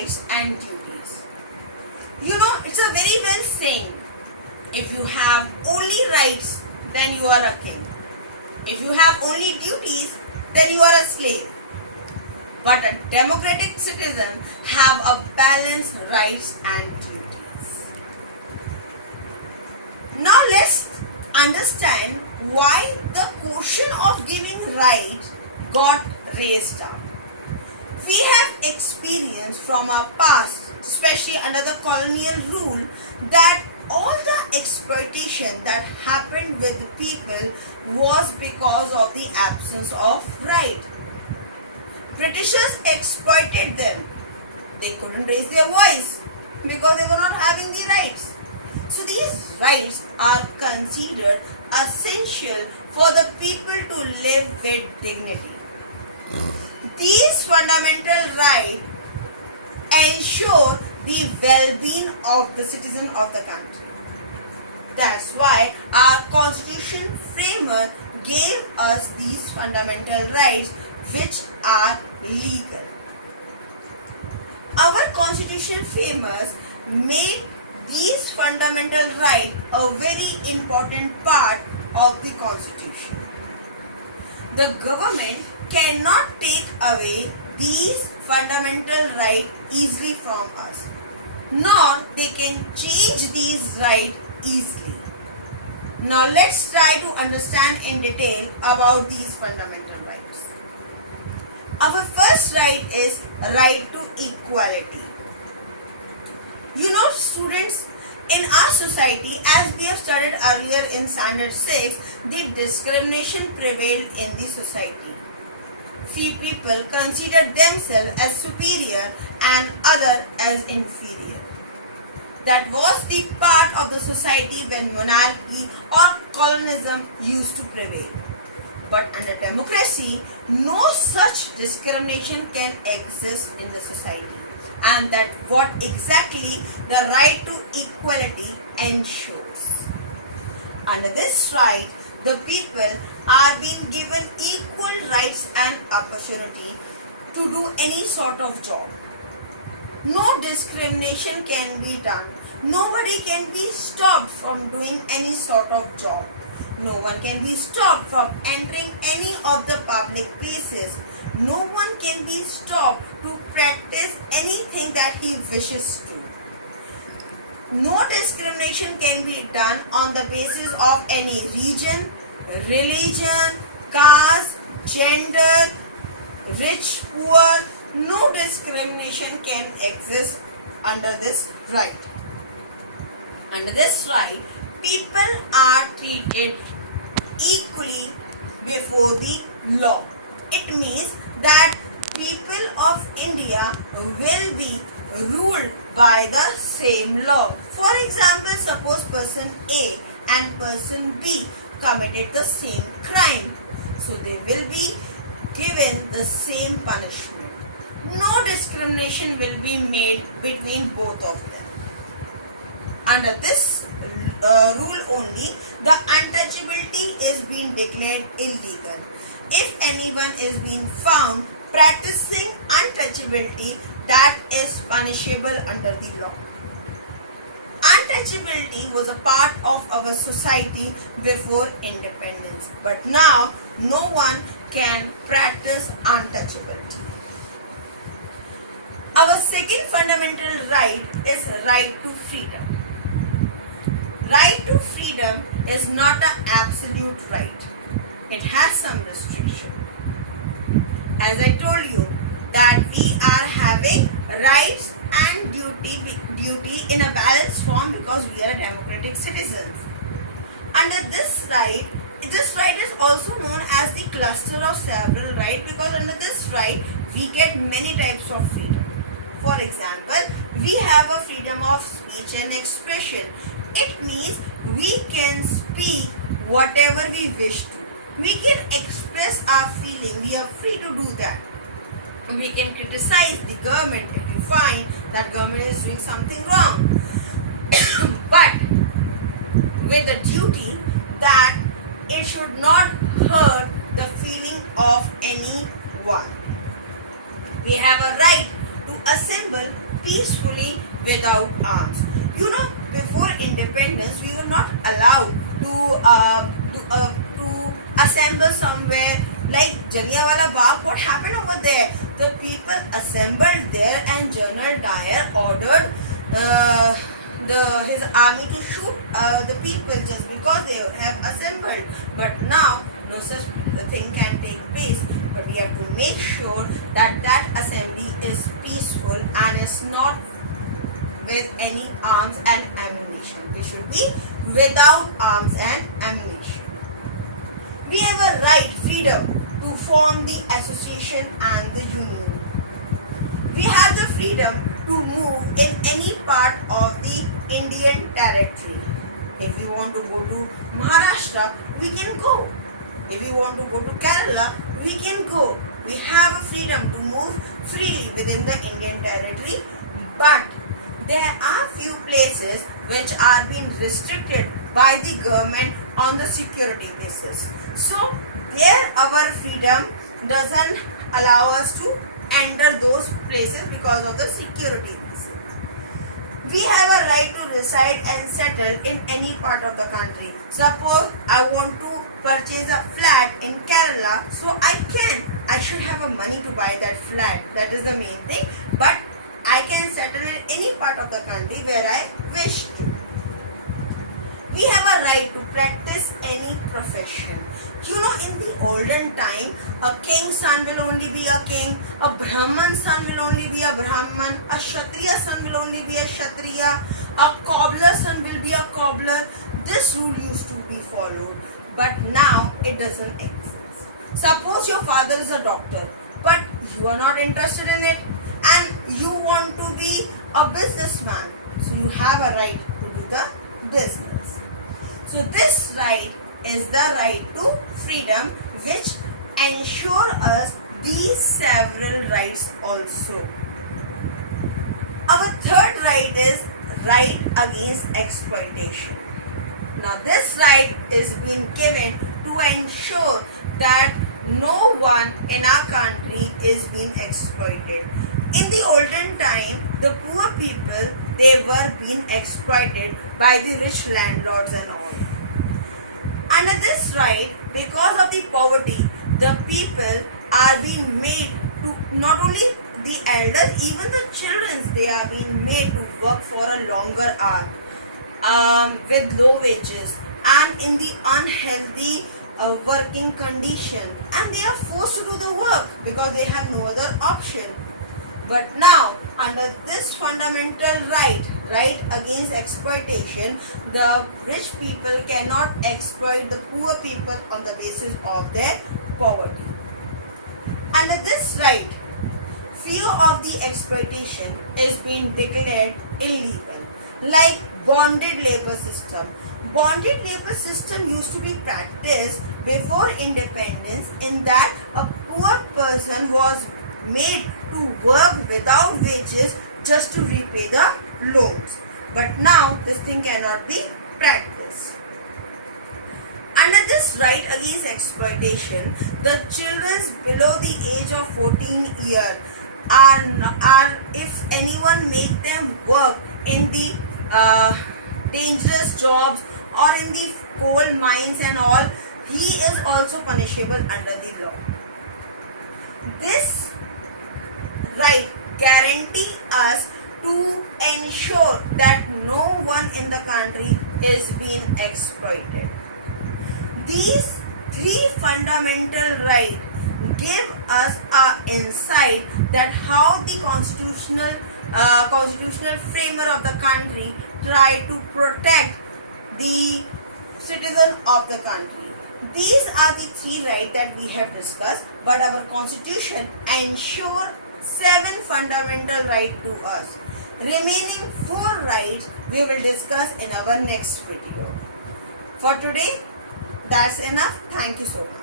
rights and duties. You know, it's a very well saying, if you have only rights, then you are a king. If you have only duties, then you are a slave. But a democratic citizen have a balanced rights and duties. Now let's understand why the question of giving rights got raised up. We have experienced from our past, especially under the colonial rule, that all the exploitation that happened with the people was because of the absence of right. Britishers exploited them. They couldn't raise their voice because they were not having the rights. So these rights are considered essential for the people to live with dignity. These fundamental rights ensure the well-being of the citizen of the country. That's why our constitution framework gave us these fundamental rights which are legal. Our constitution framework made these fundamental rights a very important part of the constitution. The government cannot take away these fundamental rights easily from us, nor they can change these rights easily. Now let's try to understand in detail about these fundamental rights. Our first right is right to equality. You know, students, in our society, as we have studied earlier in standard 6, the discrimination prevailed in the society. Few people consider themselves as superior and others as inferior. That was the part of the society when monarchy or colonialism used to prevail. But under democracy, no such discrimination can exist in the society. And that's what exactly the right to equality ensures. Under this right, the people are being given equal rights and opportunity to do any sort of job. No discrimination can be done. Nobody can be stopped from doing any sort of job. No one can be stopped from entering any of the public places. No one can be stopped to practice anything that he wishes to. No discrimination can be done on the basis of any region, religion, caste, gender, rich, poor. No discrimination can exist under this right. Under this right, people are treated equally before the law. It means that people of India will be ruled by the same law. For example, suppose person A and person B committed the same crime. So they will be given the same punishment. No discrimination will be made between both of them. Under this rule only, the untouchability is being declared illegal. If anyone is being found practicing untouchability, that is punishable under the law. Untouchability was a part of our society before independence, but now no one can practice untouchability. Our second fundamental right is right to freedom. Right to freedom is not an absolute right. It has some restriction. As I told you that we are having rights and duty in a balanced form because we are democratic citizens. Under this right is also known as the cluster of several rights because under this right we get many types of freedom. For example, we have a freedom of speech and expression. It means we can speak whatever we wish to. We can express our feeling. We are free to do that. We can criticize the government if we find that government is doing something wrong. But with the duty that it should not hurt the feeling of anyone. We have a right to assemble peacefully without arms. You know, before independence, we were not allowed to assemble somewhere like Jallianwala Bagh. What happened over there? The people assembled there, and General Dyer ordered his army to shoot the people just because they have assembled. But now no such thing can take place. But we have to make sure that that assembly is peaceful and is not with any arms and ammunition. It should be without arms and ammunition. We have a right, freedom to form the association and the union. We have the freedom to move in any part of the Indian territory. If we want to go to Maharashtra, we can go. If we want to go to Kerala, we can go. We have a freedom to move freely within the Indian territory, but there are few places which are being restricted by the government on the security basis. So there our freedom doesn't allow us to enter those places because of the security basis. We have a right to reside and settle in any part of the country. Suppose I want to purchase a flat in Kerala, so I can. I should have a money to buy that flat. That is the main thing. But I can settle in any part of the country where I wish to. We have a right to practice any profession. You know, in the olden time, a king's son will only be a king, a Brahman's son will only be a Brahman, a Kshatriya's son will only be a Kshatriya, a cobbler's son will be a cobbler. This rule used to be followed, but now it doesn't exist. Suppose your father is a doctor, but you are not interested in it, and you want to be a businessman, so you have a right to do the business. So this right is the right to freedom, which ensure us these several rights also. Our third right is right against exploitation. Now this right is being given to ensure that no one in our country is being exploited. In the olden time, the poor people, they were being exploited by the rich landlords and all. Under this right, because of the poverty, the people are being made to, not only the elders, even the children, they are being made to work for a longer hour with low wages and in the unhealthy working condition, and they are forced to do the work because they have no other option. But now, under this fundamental right against exploitation, the rich people cannot exploit the poor people on the basis of their poverty. Under this right, fear of the exploitation is being declared illegal, like bonded labor system. Bonded labor system used to be practiced before independence, in that a poor person was made to work without wages just to repay the loans. But now this thing cannot be practiced. Under this right against exploitation, the children below the age of 14 years are if anyone make them work in the dangerous jobs or in the coal mines and all, he is also punishable under the law. This right guarantee us to ensure that no one in the country is being exploited. These three fundamental rights give us an insight that how the constitutional framer of the country try to protect the citizen of the country. These are the three rights that we have discussed, but our constitution ensures 7 fundamental rights to us. Remaining 4 rights we will discuss in our next video. For today, that's enough. Thank you so much.